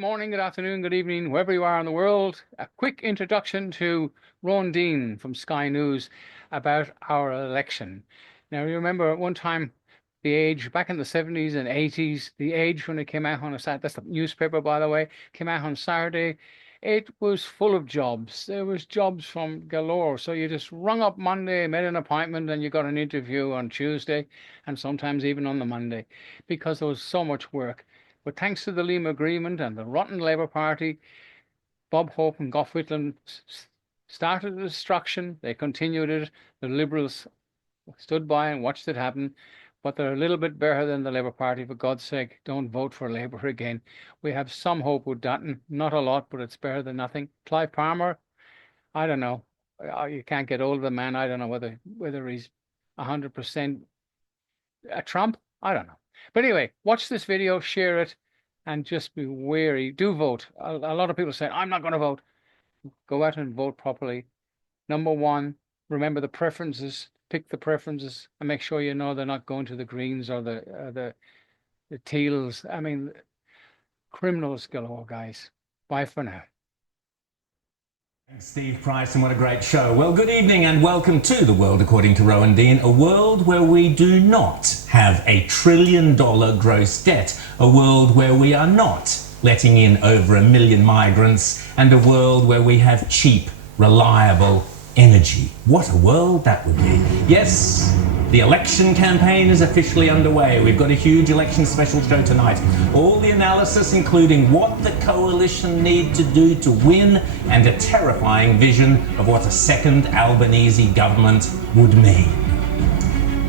morning, good afternoon, good evening, wherever you are in the world. A quick introduction to Rowan Dean from Sky News about our election. Now, you remember at one time, the Age, back in the 70s and 80s, the Age, when it came out on a Saturday, that's the newspaper, by the way, came out on Saturday. It was full of jobs. There was jobs from galore. So you just rung up Monday, made an appointment, and you got an interview on Tuesday, and sometimes even on the Monday, because there was so much work. But thanks to the Lima Agreement and the rotten Labour Party, Bob Hope and Gough Whitlam started the destruction. They continued it. The Liberals stood by and watched it happen. But they're a little bit better than the Labour Party. For God's sake, don't vote for Labour again. We have some hope with Dutton. Not a lot, but it's better than nothing. Clive Palmer, I don't know. You can't get hold of the man. I don't know whether he's 100% a Trump. I don't know. But anyway, watch this video, share it, and just be wary. Do vote. A lot of people say, I'm not going to vote. Go out and vote properly. Number one, remember the preferences. Pick the preferences and make sure you know they're not going to the Greens or the Teals. I mean, criminals galore, guys. Bye for now. Steve Price, and what a great show. Well, good evening and welcome to The World According to Rowan Dean, a world where we do not have $1 trillion gross debt, a world where we are not letting in over 1 million migrants, and a world where we have cheap, reliable energy. What a world that would be. Yes, the election campaign is officially underway. We've got a huge election special show tonight. All the analysis, including what the coalition need to do to win, and a terrifying vision of what a second Albanese government would mean.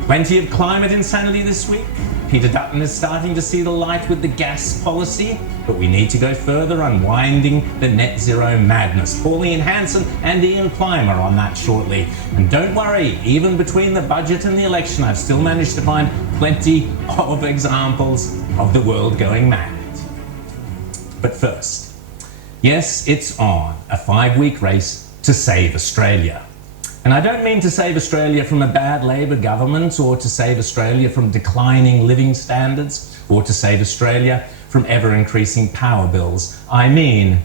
Plenty of climate insanity this week. Peter Dutton is starting to see the light with the gas policy, but we need to go further, unwinding the net zero madness. Pauline Hanson and Ian Plimer on that shortly. And don't worry, even between the budget and the election, I've still managed to find plenty of examples of the world going mad. But first, yes, it's on, a 5-week race to save Australia. And I don't mean to save Australia from a bad Labor government, or to save Australia from declining living standards, or to save Australia from ever-increasing power bills. I mean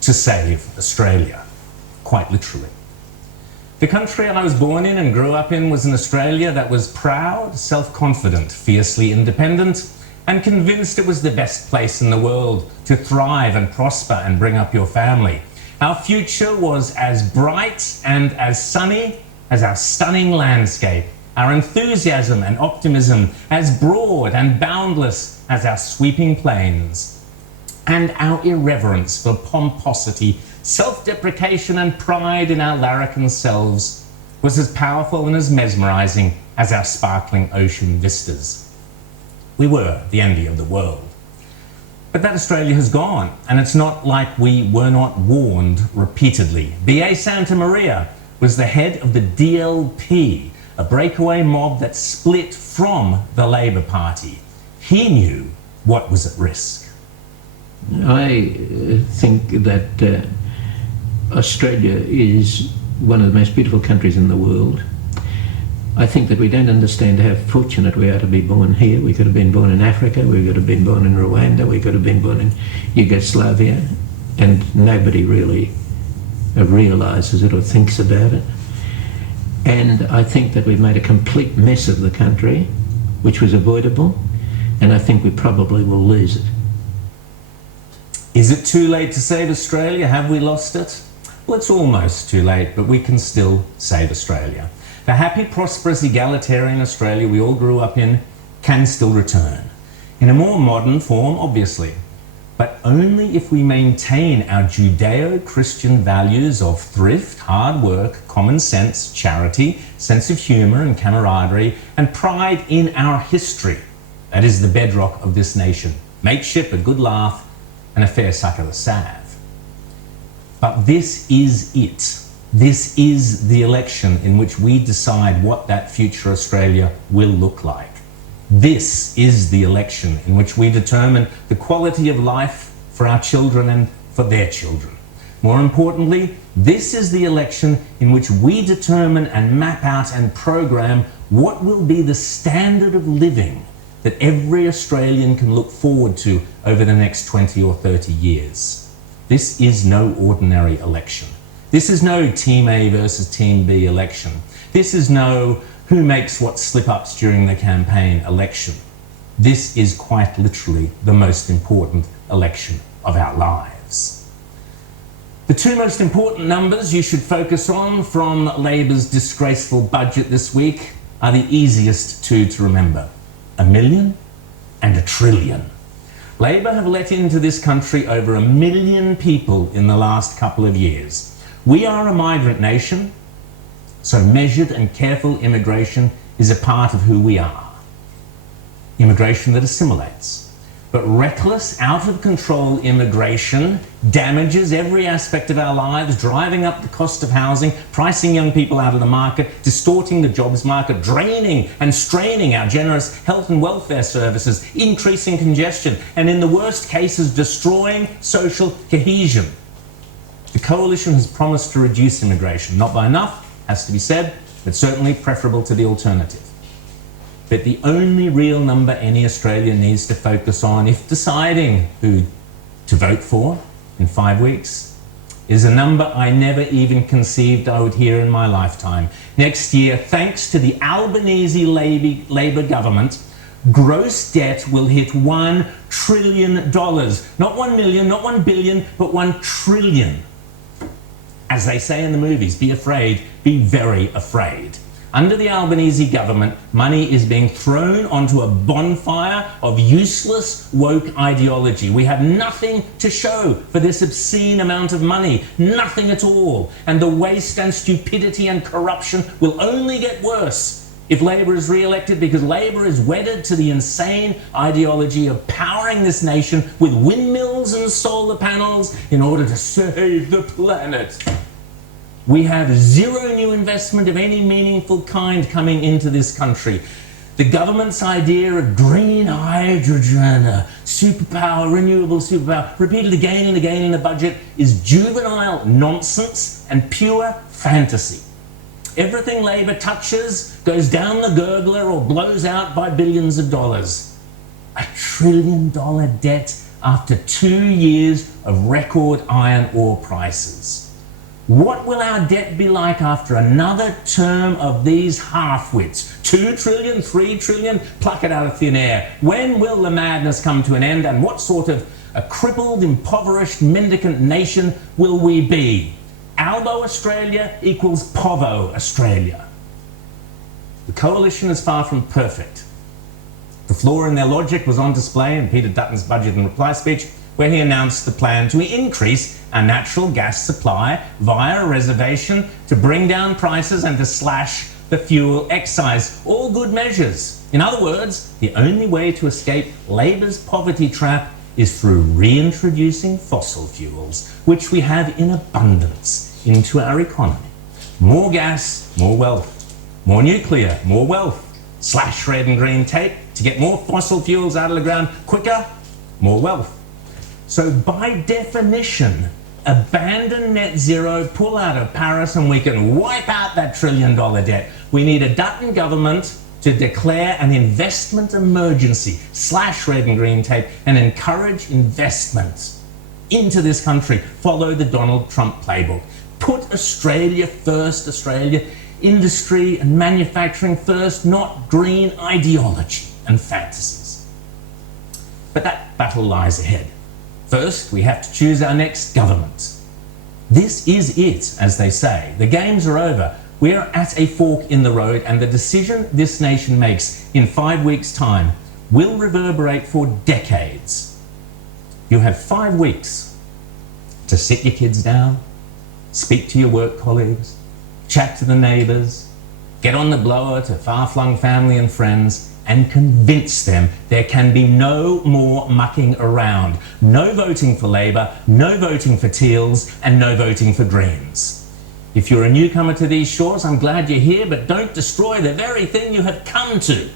to save Australia, quite literally. The country I was born in and grew up in was an Australia that was proud, self-confident, fiercely independent, and convinced it was the best place in the world to thrive and prosper and bring up your family. Our future was as bright and as sunny as our stunning landscape, our enthusiasm and optimism as broad and boundless as our sweeping plains, and our irreverence for pomposity, self-deprecation and pride in our larrikin selves was as powerful and as mesmerizing as our sparkling ocean vistas. We were the envy of the world. But that Australia has gone, and it's not like we were not warned repeatedly. B.A. Santa Maria was the head of the DLP, a breakaway mob that split from the Labor Party. He knew what was at risk. I think that Australia is one of the most beautiful countries in the world. I think that we don't understand how fortunate we are to be born here. We could have been born in Africa, we could have been born in Rwanda, we could have been born in Yugoslavia, and nobody really realises it or thinks about it. And I think that we've made a complete mess of the country, which was avoidable, and I think we probably will lose it. Is it too late to save Australia? Have we lost it? Well, it's almost too late, but we can still save Australia. The happy, prosperous, egalitarian Australia we all grew up in can still return. In a more modern form, obviously, but only if we maintain our Judeo-Christian values of thrift, hard work, common sense, charity, sense of humour and camaraderie, and pride in our history. That is the bedrock of this nation. Mateship, a good laugh, and a fair suck of the salve. But this is it. This is the election in which we decide what that future Australia will look like. This is the election in which we determine the quality of life for our children and for their children. More importantly, this is the election in which we determine and map out and program what will be the standard of living that every Australian can look forward to over the next 20 or 30 years. This is no ordinary election. This is no Team A versus Team B election. This is no who makes what slip-ups during the campaign election. This is quite literally the most important election of our lives. The two most important numbers you should focus on from Labor's disgraceful budget this week are the easiest two to remember: 1 million and 1 trillion. Labor have let into this country over 1 million people in the last couple of years. We are a migrant nation, so measured and careful immigration is a part of who we are. Immigration that assimilates. But reckless, out-of-control immigration damages every aspect of our lives, driving up the cost of housing, pricing young people out of the market, distorting the jobs market, draining and straining our generous health and welfare services, increasing congestion, and in the worst cases, destroying social cohesion. The Coalition has promised to reduce immigration, not by enough, has to be said, but certainly preferable to the alternative. But the only real number any Australian needs to focus on if deciding who to vote for in 5 weeks is a number I never even conceived I would hear in my lifetime. Next year, thanks to the Albanese Labor government, gross debt will hit $1 trillion. Not 1 million, not 1 billion, but 1 trillion. As they say in the movies, be afraid, be very afraid. Under the Albanese government, money is being thrown onto a bonfire of useless woke ideology. We have nothing to show for this obscene amount of money, nothing at all. And the waste and stupidity and corruption will only get worse if Labor is re-elected, because Labor is wedded to the insane ideology of powering this nation with windmills and solar panels in order to save the planet. We have zero new investment of any meaningful kind coming into this country. The government's idea of green hydrogen, a superpower, renewable superpower, repeated again and again in the budget, is juvenile nonsense and pure fantasy. Everything Labor touches goes down the gurgler or blows out by billions of dollars. $1 trillion debt after 2 years of record iron ore prices. What will our debt be like after another term of these half-wits? 2 trillion, 3 trillion, pluck it out of thin air. When will the madness come to an end, and what sort of a crippled, impoverished, mendicant nation will we be? Albo Australia equals Povo Australia. The Coalition is far from perfect. The flaw in their logic was on display in Peter Dutton's budget and reply speech, where he announced the plan to increase our natural gas supply via a reservation to bring down prices and to slash the fuel excise. All good measures. In other words, the only way to escape Labor's poverty trap is through reintroducing fossil fuels, which we have in abundance, into our economy. More gas, more wealth. More nuclear, more wealth. Slash red and green tape to get more fossil fuels out of the ground quicker, more wealth. So by definition, abandon net zero, pull out of Paris, and we can wipe out that $1 trillion debt. We need a Dutton government to declare an investment emergency, slash red and green tape, and encourage investment into this country. Follow the Donald Trump playbook. Put Australia first, Australia, industry and manufacturing first, not green ideology and fantasies. But that battle lies ahead. First, we have to choose our next government. This is it, as they say. The games are over. We are at a fork in the road, and the decision this nation makes in 5 weeks' time will reverberate for decades. You have 5 weeks to sit your kids down, speak to your work colleagues, chat to the neighbours, get on the blower to far-flung family and friends, and convince them there can be no more mucking around. No voting for Labor, no voting for Teals, and no voting for Greens. If you're a newcomer to these shores, I'm glad you're here, but don't destroy the very thing you have come to.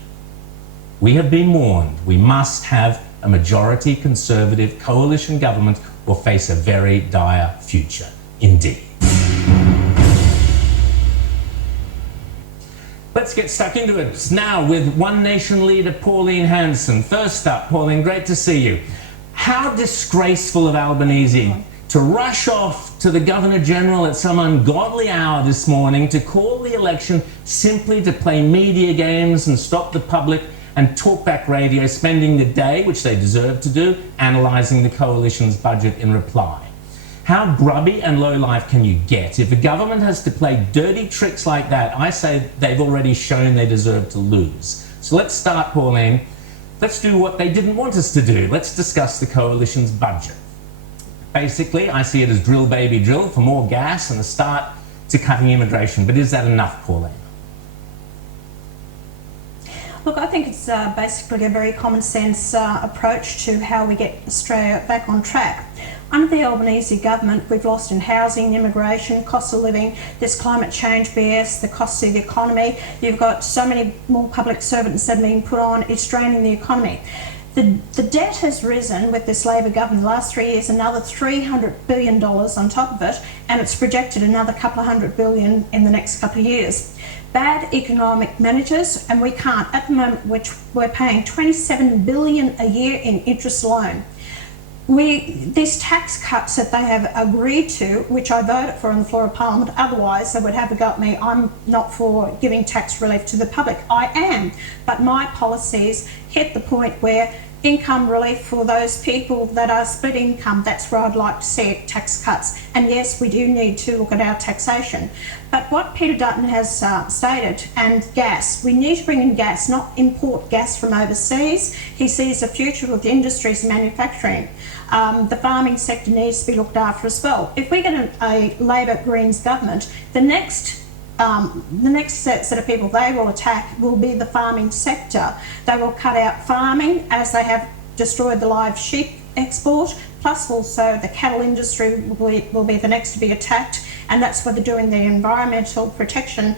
We have been warned. We must have a majority Conservative coalition government or face a very dire future indeed. But let's get stuck into it now with One Nation leader Pauline Hanson. First up, Pauline, great to see you. How disgraceful of Albanese to rush off to the Governor-General at some ungodly hour this morning to call the election simply to play media games and stop the public and talkback radio, spending the day, which they deserve to do, analysing the coalition's budget in reply. How grubby and low-life can you get? If the government has to play dirty tricks like that, I say they've already shown they deserve to lose. So let's start, Pauline. Let's do what they didn't want us to do. Let's discuss the coalition's budget. Basically, I see it as drill, baby, drill for more gas and a start to cutting immigration. But is that enough, Pauline? Look, I think it's basically a very common sense approach to how we get Australia back on track. Under the Albanese government, we've lost in housing, immigration, cost of living, this climate change BS, the costs of the economy. You've got so many more public servants that are being put on, it's draining the economy. The debt has risen with this Labor government the last 3 years, another $300 billion on top of it, and it's projected another couple of $100 billion in the next couple of years. Bad economic managers, and we can't. At the moment, which we're paying $27 billion a year in interest alone. These tax cuts that they have agreed to, which I voted for on the floor of Parliament, otherwise they would have got me. I'm not for giving tax relief to the public. I am, but my policies hit the point where income relief for those people that are split income, that's where I'd like to see it, tax cuts. And yes, we do need to look at our taxation. But what Peter Dutton has stated, and gas, we need to bring in gas, not import gas from overseas. He sees a future with industries and manufacturing. The farming sector needs to be looked after as well. If we get a Labor Greens government, the next set of people they will attack will be the farming sector. They will cut out farming as they have destroyed the live sheep export, plus also the cattle industry will be the next to be attacked, and that's what they're doing, the environmental protection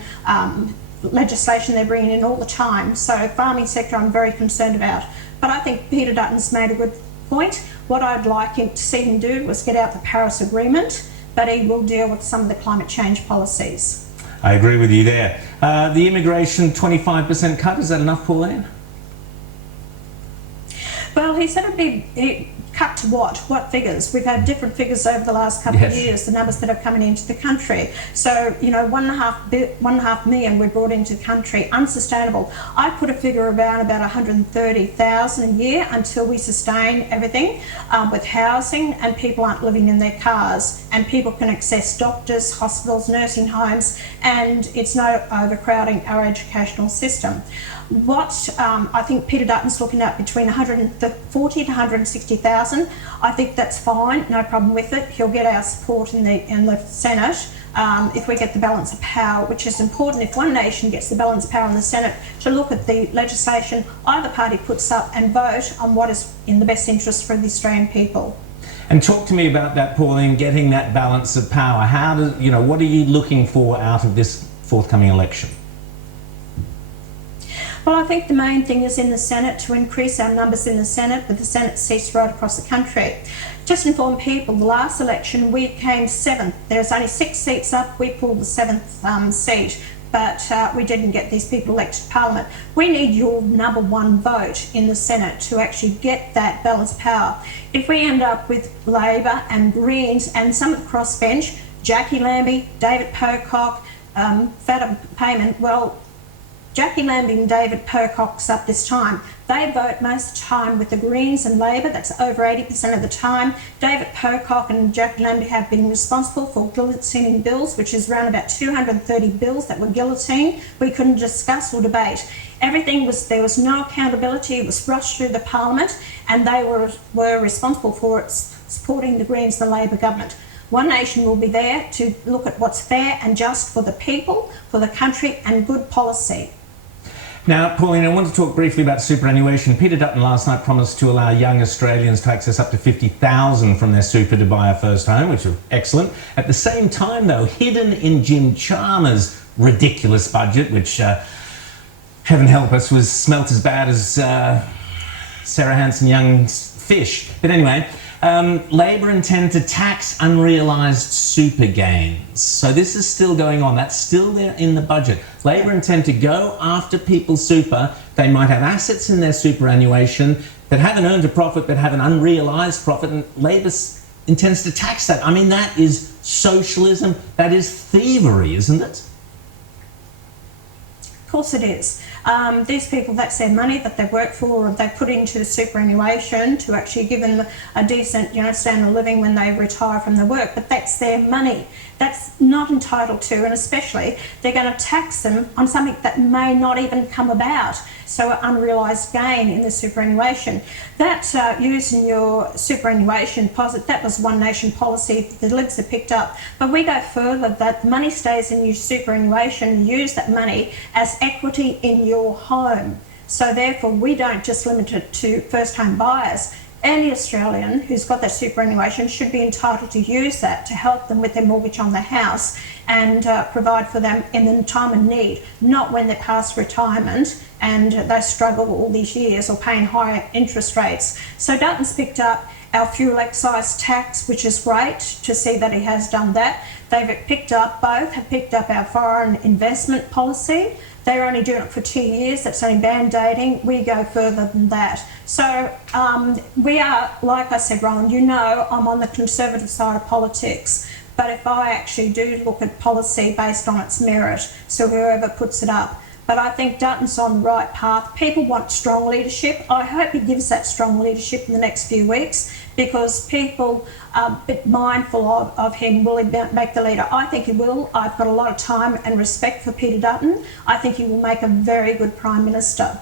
legislation they're bringing in all the time. So farming sector I'm very concerned about. But I think Peter Dutton's made a good point. What I'd like him to see him do was get out the Paris Agreement, but he will deal with some of the climate change policies. I agree with you there. The immigration 25% cut, is that enough, Pauline? Well, he said it'd be cut to what? What figures? We've had different figures over the last couple of years, the numbers that are coming into the country. So, you know, 1.5 million we brought into the country, unsustainable. I put a figure around about 130,000 a year until we sustain everything with housing and people aren't living in their cars and people can access doctors, hospitals, nursing homes, and it's not overcrowding our educational system. What I think Peter Dutton's looking at between 140 to 160,000. I think that's fine, no problem with it. He'll get our support in the Senate if we get the balance of power, which is important. If One Nation gets the balance of power in the Senate to look at the legislation either party puts up and vote on what is in the best interest for the Australian people. And talk to me about that, Pauline, getting that balance of power. How do you know? What are you looking for out of this forthcoming election? Well, I think the main thing is in the Senate to increase our numbers in the Senate with the Senate seats right across the country. Just inform people, the last election we came 7th. There's only 6 seats up, we pulled the 7th seat, but we didn't get these people elected to Parliament. We need your #1 vote in the Senate to actually get that balance of power. If we end up with Labor and Greens and some of the crossbench, Jackie Lambie, David Pocock, Fatima Payman, well, Jackie Lambie and David Pocock's up this time. They vote most of the time with the Greens and Labor, that's over 80% of the time. David Pocock and Jackie Lambie have been responsible for guillotining bills, which is around about 230 bills that were guillotined. We couldn't discuss or debate. Everything was, there was no accountability, it was rushed through the Parliament, and they were responsible for it, supporting the Greens and the Labor government. One Nation will be there to look at what's fair and just for the people, for the country, and good policy. Now, Pauline, I want to talk briefly about superannuation. Peter Dutton last night promised to allow young Australians to access up to $50,000 from their super to buy a first home, which is excellent. At the same time, though, hidden in Jim Chalmers' ridiculous budget, which, heaven help us, was smelt as bad as Sarah Hanson-Young's fish. But anyway, Labor intend to tax unrealised super gains. So this is still going on. That's still there in the budget. Labor intend to go after people's super. They might have assets in their superannuation that haven't earned a profit but have an unrealised profit, and Labor intends to tax that. I mean, that is socialism. That is thievery, isn't it? Of course it is. These people, that's their money that they work for, or they put into the superannuation to actually give them a decent, standard of living when they retire from the work. But that's their money. That's not entitled to, and especially they're going to tax them on something that may not even come about. So an unrealised gain in the superannuation. That using your superannuation deposit, that was One Nation policy that the Libs have picked up. But we go further, that the money stays in your superannuation, use that money as equity in your home. So therefore we don't just limit it to first home buyers. Any Australian who's got that superannuation should be entitled to use that to help them with their mortgage on the house and provide for them in the time of need, not when they're past retirement and they struggle all these years or paying higher interest rates. So Dutton's picked up our fuel excise tax, which is great to see that he has done that. Both have picked up our foreign investment policy. They're only doing it for 2 years. That's only band-aiding. We go further than that. So we are, like I said, Rowan, I'm on the conservative side of politics. But if I actually do look at policy based on its merit, so whoever puts it up. But I think Dutton's on the right path. People want strong leadership. I hope he gives that strong leadership in the next few weeks, because people are a bit mindful of him. Will he make the leader? I think he will. I've got a lot of time and respect for Peter Dutton. I think he will make a very good Prime Minister.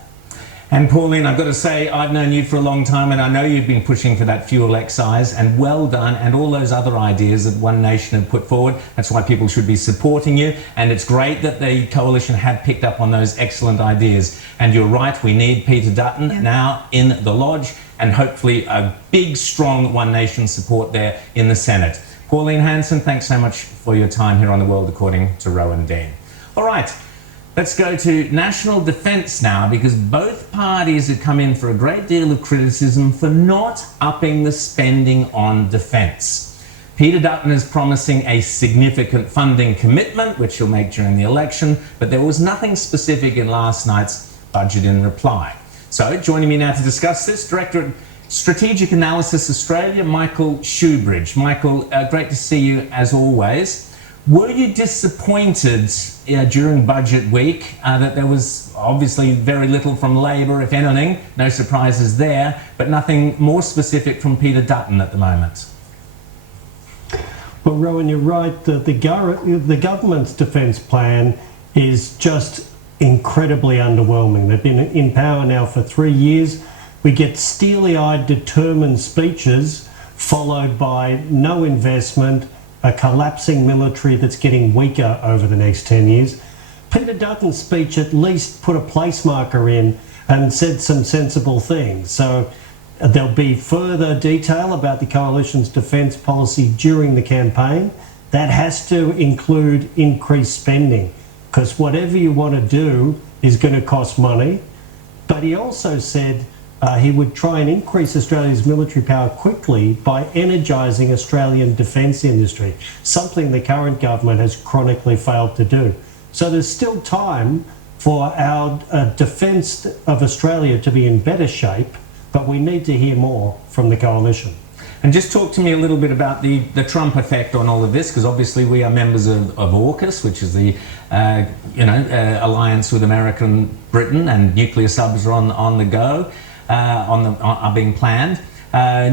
And Pauline, I've got to say, I've known you for a long time, and I know you've been pushing for that fuel excise, and well done, and all those other ideas that One Nation have put forward. That's why people should be supporting you, and it's great that the Coalition have picked up on those excellent ideas. And you're right, we need Peter Dutton now in the Lodge, and hopefully a big, strong One Nation support there in the Senate. Pauline Hanson, thanks so much for your time here on The World According to Rowan Dean. All right. Let's go to national defence now, because both parties have come in for a great deal of criticism for not upping the spending on defence. Peter Dutton is promising a significant funding commitment, which he'll make during the election, but there was nothing specific in last night's budget in reply. So joining me now to discuss this, Director at Strategic Analysis Australia, Michael Shoebridge. Michael, great to see you as always. Were you disappointed during budget week that there was obviously very little from Labor, if anything, no surprises there, but nothing more specific from Peter Dutton at the moment? Well, Rowan, you're right. The government's defence plan is just incredibly underwhelming. They've been in power now for 3 years. We get steely-eyed, determined speeches followed by no investment, a collapsing military that's getting weaker over the next 10 years. Peter Dutton's speech at least put a place marker in and said some sensible things. So there'll be further detail about the Coalition's defence policy during the campaign. That has to include increased spending, because whatever you want to do is going to cost money. But he also said he would try and increase Australia's military power quickly by energising Australian defence industry, something the current government has chronically failed to do. So there's still time for our defence of Australia to be in better shape, but we need to hear more from the Coalition. And just talk to me a little bit about the Trump effect on all of this, because obviously we are members of AUKUS, which is the alliance with America and Britain, and nuclear subs are on the go. Are being planned.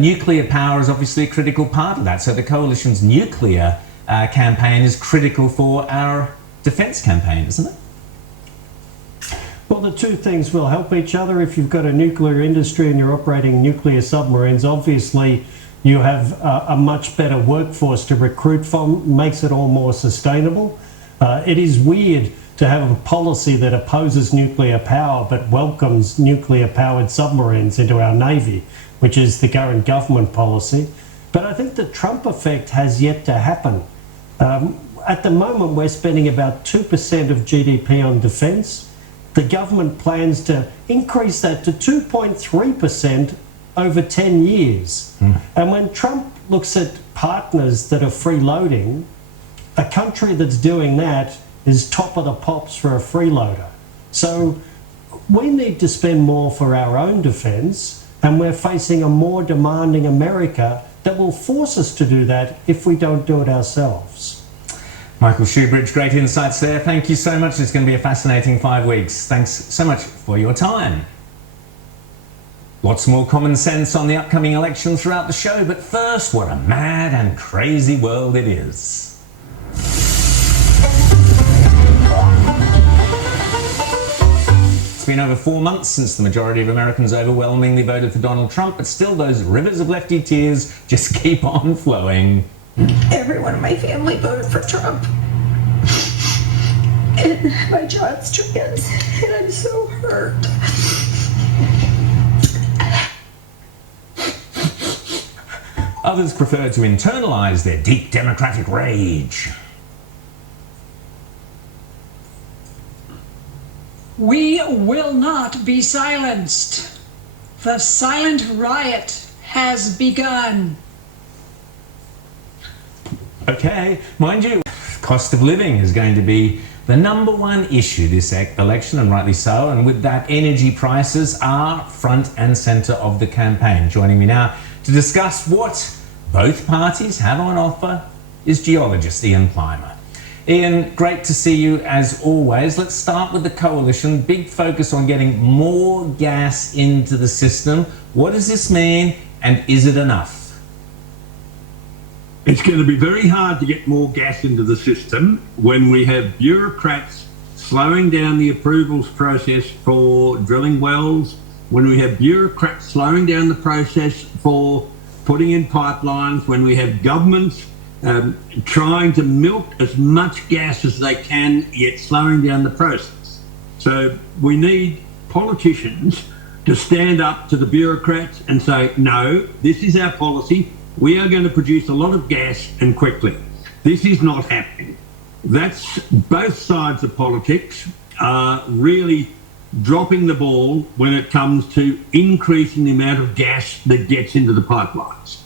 Nuclear power is obviously a critical part of that. So the Coalition's nuclear campaign is critical for our defence campaign, isn't it? Well, the two things will help each other. If you've got a nuclear industry and you're operating nuclear submarines, obviously you have a much better workforce to recruit from, makes it all more sustainable. It is weird to have a policy that opposes nuclear power but welcomes nuclear-powered submarines into our Navy, which is the current government policy. But I think the Trump effect has yet to happen. At the moment, we're spending about 2% of GDP on defence. The government plans to increase that to 2.3% over 10 years. And when Trump looks at partners that are freeloading, a country that's doing that is top of the pops for a freeloader. So we need to spend more for our own defence, and we're facing a more demanding America that will force us to do that if we don't do it ourselves. Michael Shoebridge, great insights there. Thank you so much. It's going to be a fascinating 5 weeks. Thanks so much for your time. Lots more common sense on the upcoming election throughout the show, but first, what a mad and crazy world it is. It's been over 4 months since the majority of Americans overwhelmingly voted for Donald Trump, but still those rivers of lefty tears just keep on flowing. Everyone in my family voted for Trump. And my job's trans, and I'm so hurt. Others prefer to internalise their deep democratic rage. We will not be silenced. The silent riot has begun. Okay, mind you, cost of living is going to be the #1 issue this election, and rightly so, and with that, energy prices are front and centre of the campaign. Joining me now to discuss what both parties have on offer is geologist Ian Plimer. Ian, great to see you as always. Let's start with the coalition. Big focus on getting more gas into the system. What does this mean, and is it enough? It's going to be very hard to get more gas into the system when we have bureaucrats slowing down the approvals process for drilling wells, when we have bureaucrats slowing down the process for putting in pipelines, when we have governments trying to milk as much gas as they can, yet slowing down the process. So we need politicians to stand up to the bureaucrats and say, no, this is our policy. We are going to produce a lot of gas and quickly. This is not happening. That's both sides of politics are really dropping the ball when it comes to increasing the amount of gas that gets into the pipelines.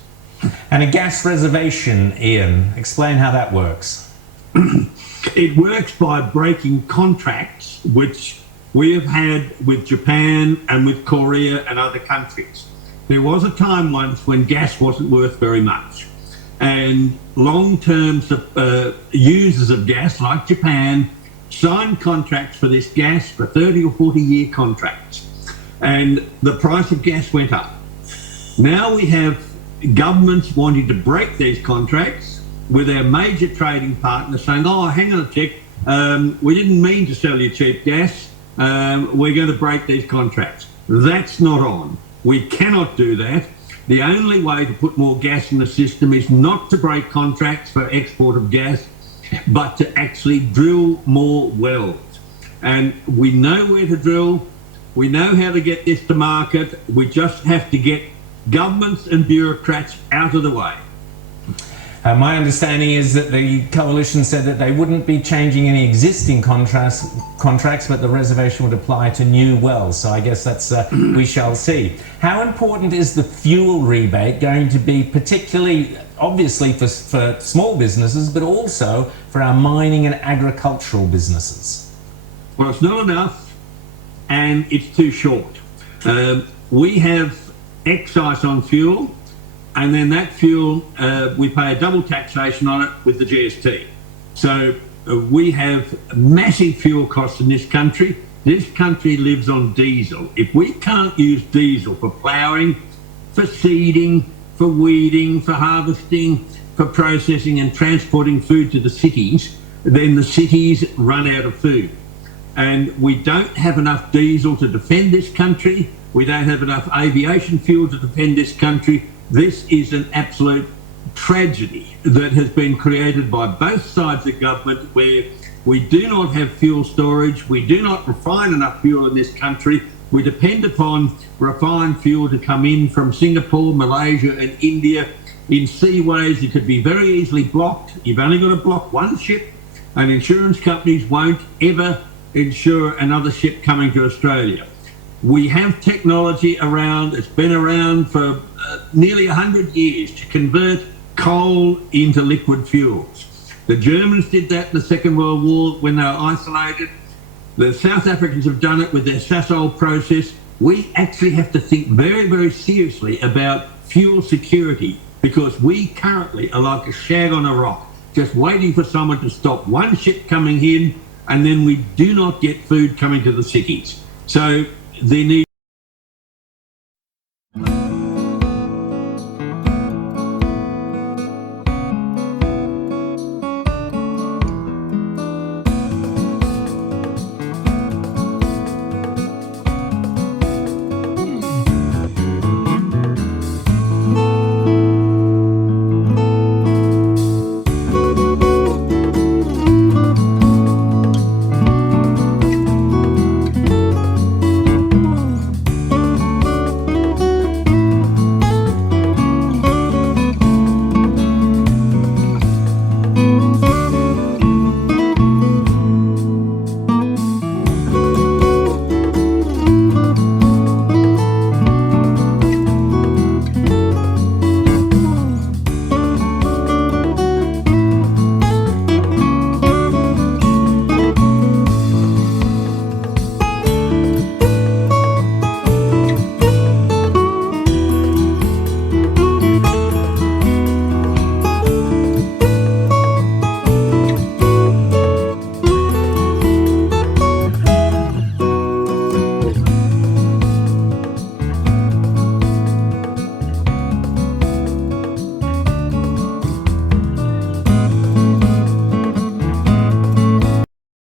And a gas reservation, Ian, explain how that works. It works by breaking contracts, which we have had with Japan and with Korea and other countries. There was a time once when gas wasn't worth very much, and long-term users of gas, like Japan, signed contracts for this gas for 30 or 40-year contracts, and the price of gas went up. Now we have governments wanting to break these contracts with our major trading partners saying, oh, hang on a tick, we didn't mean to sell you cheap gas, we're going to break these contracts. That's not on. We cannot do that. The only way to put more gas in the system is not to break contracts for export of gas, but to actually drill more wells. And we know where to drill. We know how to get this to market. We just have to get governments and bureaucrats out of the way. My understanding is that the coalition said that they wouldn't be changing any existing contracts, but the reservation would apply to new wells. So I guess that's we shall see. How important is the fuel rebate going to be, particularly, obviously, for small businesses, but also for our mining and agricultural businesses? Well, it's not enough, and it's too short. We have excise on fuel, and then that fuel, we pay a double taxation on it with the GST. So we have massive fuel costs in this country. This country lives on diesel. If we can't use diesel for ploughing, for seeding, for weeding, for harvesting, for processing and transporting food to the cities, then the cities run out of food. And we don't have enough diesel to defend this country. We don't have enough aviation fuel to defend this country. This is an absolute tragedy that has been created by both sides of government, where we do not have fuel storage, we do not refine enough fuel in this country. We depend upon refined fuel to come in from Singapore, Malaysia and India in seaways that could be very easily blocked. You've only got to block one ship, and insurance companies won't ever insure another ship coming to Australia. We have technology around, it's been around for nearly 100 years to convert coal into liquid fuels. The Germans did that in the Second World War when they were isolated. The South Africans have done it with their Sasol process. We actually have to think very, very seriously about fuel security, because we currently are like a shag on a rock, just waiting for someone to stop one ship coming in, and then we do not get food coming to the cities. So there needs